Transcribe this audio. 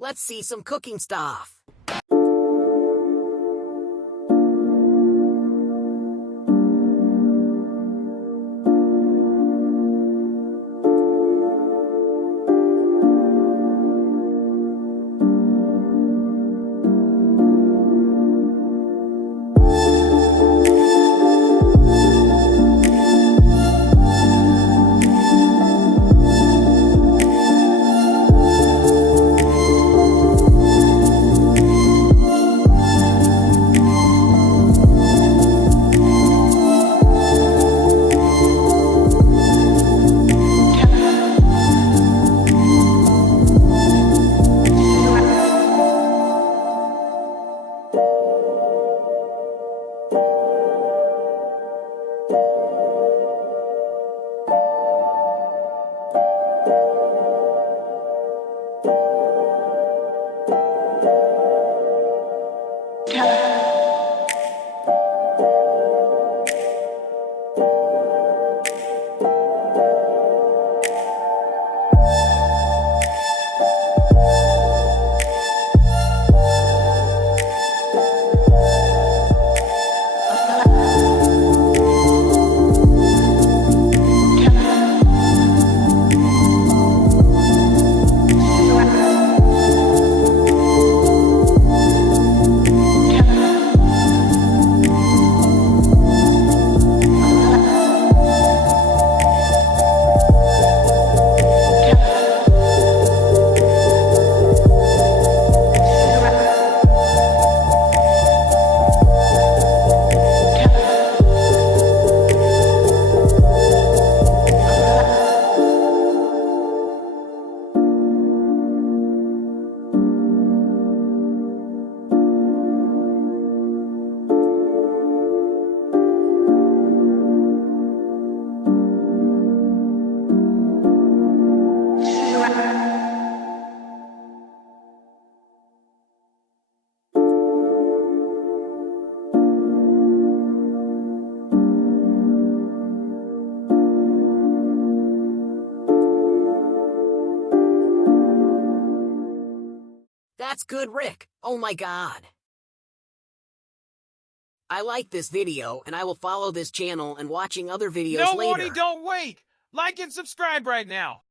Let's see some cooking stuff. That's good, Rick. Oh my god. I like this video and I will follow this channel and watching other videos No, later. Morty, don't wait! Like and subscribe right now!